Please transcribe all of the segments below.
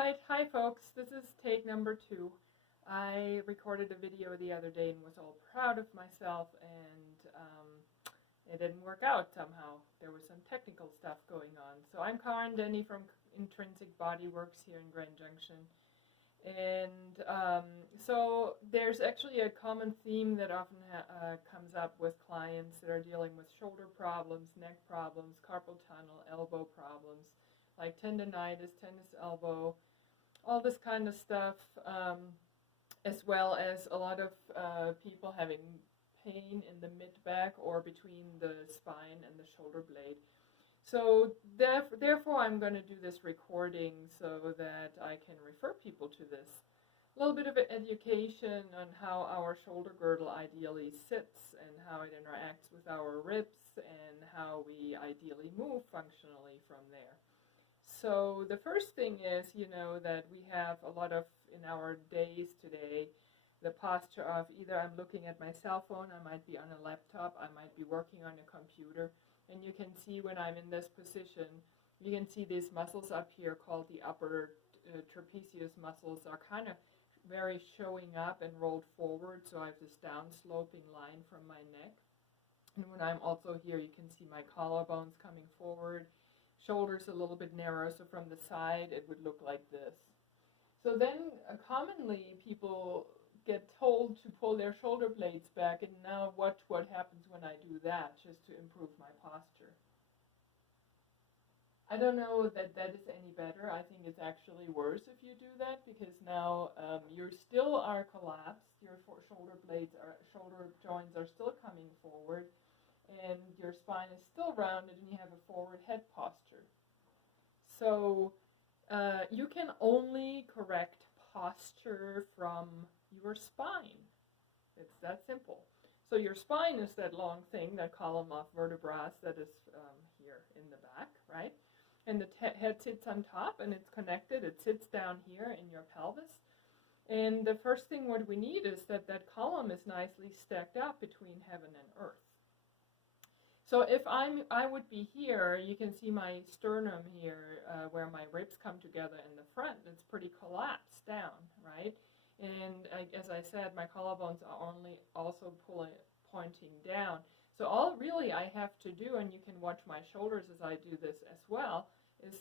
Alright, hi folks, this is take number 2. I recorded a video the other day and was all proud of myself, and it didn't work out somehow. There was some technical stuff going on. So I'm Anny from Intrinsic Bodyworks here in Grand Junction. And so there's actually a common theme that often comes up with clients that are dealing with shoulder problems, neck problems, carpal tunnel, elbow problems, like tendonitis, tennis elbow, all this kind of stuff, as well as a lot of people having pain in the mid-back or between the spine and the shoulder blade. So therefore I'm going to do this recording so that I can refer people to this. A little bit of education on how our shoulder girdle ideally sits and how it interacts with our ribs and how we ideally move functionally from there. So the first thing is, that we have a lot of, in our days today, the posture of either I'm looking at my cell phone, I might be on a laptop, I might be working on a computer, and you can see when I'm in this position, you can see these muscles up here called the upper trapezius muscles are kind of very showing up and rolled forward, so I have this down-sloping line from my neck. And when I'm also here, you can see my collarbones coming forward, shoulders a little bit narrow, so from the side it would look like this. So then commonly people get told to pull their shoulder blades back, and now watch what happens when I do that, just to improve my posture. I don't know that that is any better. I think it's actually worse if you do that, because now you still are collapsed, your shoulder joints are still coming forward, and your spine is still rounded, and you have a forward head posture. So you can only correct posture from your spine. It's that simple. So your spine is that long thing, that column of vertebrae that is here in the back, right? And the head sits on top, and it's connected. It sits down here in your pelvis. And the first thing what we need is that column is nicely stacked up between heaven and earth. So if I would be here, you can see my sternum here where my ribs come together in the front. It's pretty collapsed down, right? And as I said, my collarbones are also pointing down. So all really I have to do, and you can watch my shoulders as I do this as well, is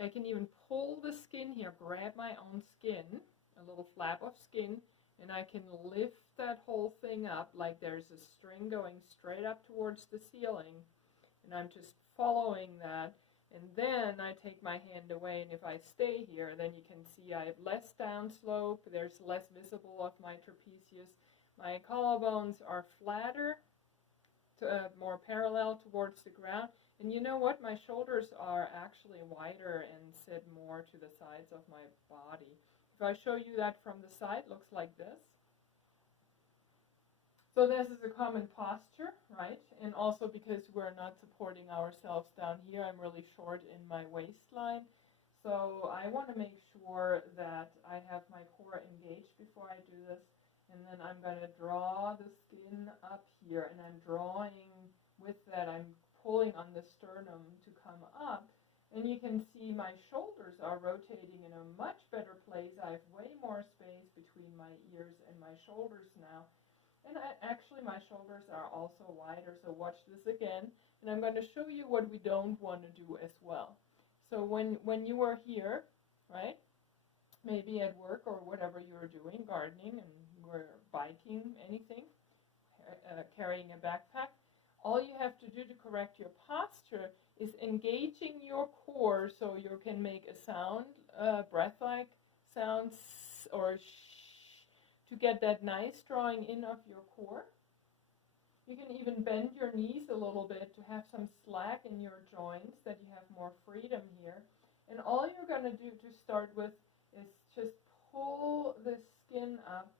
I can even pull the skin here, grab my own skin, a little flap of skin, and I can lift that whole thing up like there's a string going straight up towards the ceiling, and I'm just following that. And then I take my hand away, and if I stay here, then you can see I have less downslope, there's less visible of my trapezius. My collarbones are flatter, more parallel towards the ground. And you know what? My shoulders are actually wider and sit more to the sides of my body. If I show you that from the side, it looks like this. So this is a common posture, right? And also because we're not supporting ourselves down here, I'm really short in my waistline. So I want to make sure that I have my core engaged before I do this. And then I'm going to draw the skin up here, and I'm drawing with that, I'm pulling on the sternum to come up. And you can see my shoulders are rotating in a much better place. I have way more space between my ears and my shoulders now. And actually my shoulders are also wider, so watch this again. And I'm going to show you what we don't want to do as well. So when you are here, right, maybe at work or whatever you're doing, gardening and we're biking, anything, carrying a backpack, all you have to do to correct your posture is engaging your core so you can make a sound, breath-like sounds, or to get that nice drawing in of your core. You can even bend your knees a little bit to have some slack in your joints, that you have more freedom here. And all you're going to do to start with is just pull the skin up,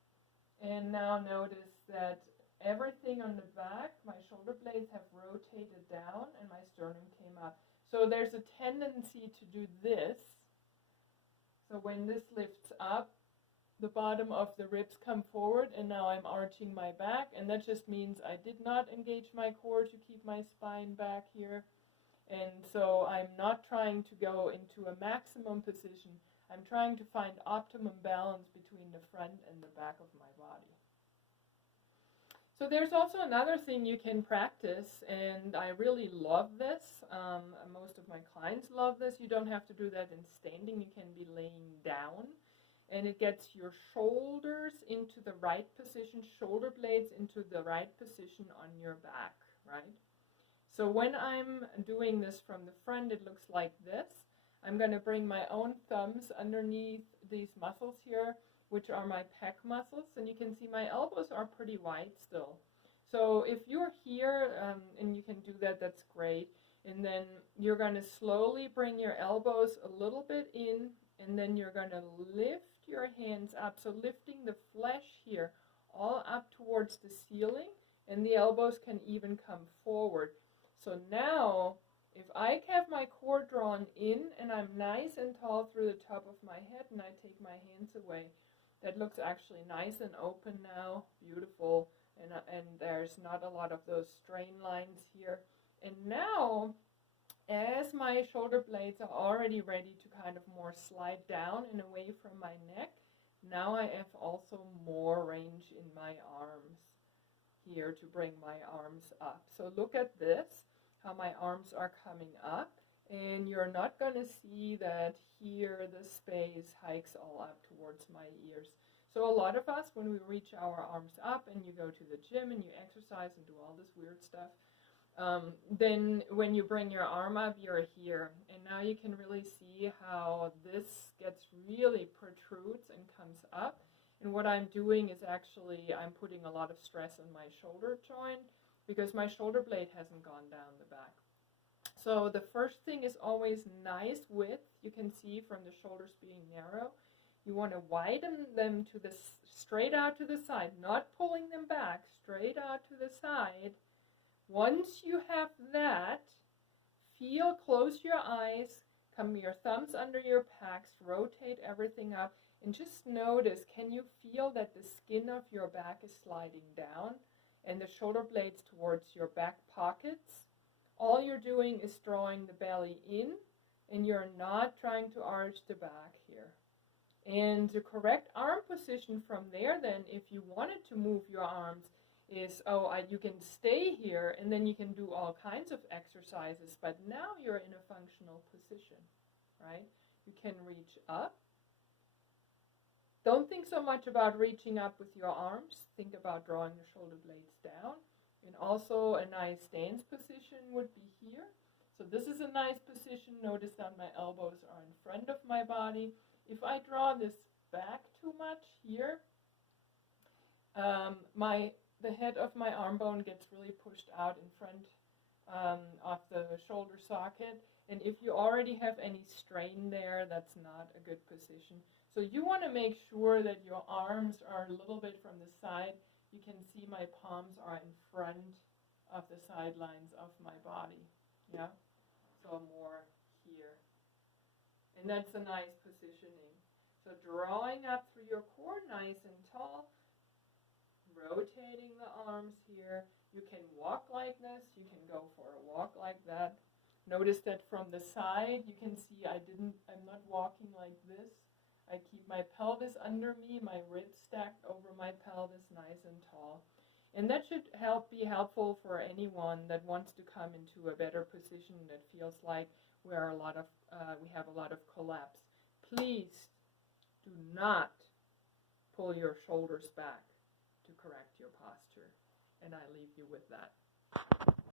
and now notice that everything on the back, my shoulder blades have rotated down and my sternum came up. So there's a tendency to do this. So when this lifts up, the bottom of the ribs come forward, and now I'm arching my back, and that just means I did not engage my core to keep my spine back here. And so I'm not trying to go into a maximum position. I'm trying to find optimum balance between the front and the back of my body. So there's also another thing you can practice, and I really love this. Most of my clients love this. You don't have to do that in standing. You can be laying down, and it gets your shoulders into the right position, shoulder blades into the right position on your back, right? So when I'm doing this from the front, it looks like this. I'm going to bring my own thumbs underneath these muscles here, which are my pec muscles, and you can see my elbows are pretty wide still. So if you're here, and you can do that, that's great. And then you're going to slowly bring your elbows a little bit in, and then you're going to lift your hands up. So lifting the flesh here all up towards the ceiling, and the elbows can even come forward. So now, if I have my core drawn in, and I'm nice and tall through the top of my head, and I take my hands away, that looks actually nice and open now, beautiful, and there's not a lot of those strain lines here. And now, as my shoulder blades are already ready to kind of more slide down and away from my neck, now I have also more range in my arms here to bring my arms up. So look at this, how my arms are coming up, and you're not going to see that here the space hikes all up towards my ears. So a lot of us, when we reach our arms up and you go to the gym and you exercise and do all this weird stuff, then when you bring your arm up, you're here. And now you can really see how this gets really protrudes and comes up. And what I'm doing is actually I'm putting a lot of stress on my shoulder joint because my shoulder blade hasn't gone down the back. So the first thing is always nice width. You can see from the shoulders being narrow. You want to widen them to the straight out to the side, not pulling them back, straight out to the side. Once you have that, close your eyes, come your thumbs under your pecs, rotate everything up, and just notice, can you feel that the skin of your back is sliding down and the shoulder blades towards your back pockets? All you're doing is drawing the belly in, and you're not trying to arch the back here. And the correct arm position from there then, if you wanted to move your arms, is, you can stay here and then you can do all kinds of exercises, but now you're in a functional position, right? You can reach up. Don't think so much about reaching up with your arms. Think about drawing the shoulder blades down. And also a nice stance position would be here. So this is a nice position. Notice that my elbows are in front of my body. If I draw this back too much here, the head of my arm bone gets really pushed out in front of the shoulder socket. And if you already have any strain there, that's not a good position. So you want to make sure that your arms are a little bit from the side. You can see my palms are in front of the sidelines of my body. Yeah, so more here. And that's a nice positioning. So drawing up through your core, nice and tall. Rotating the arms here. You can walk like this. You can go for a walk like that. Notice that from the side, you can see I'm not walking like this. I keep my pelvis under me, my ribs stacked over my pelvis, nice and tall. And that should be helpful for anyone that wants to come into a better position that feels like we have a lot of collapse. Please do not pull your shoulders back to correct your posture. And I leave you with that.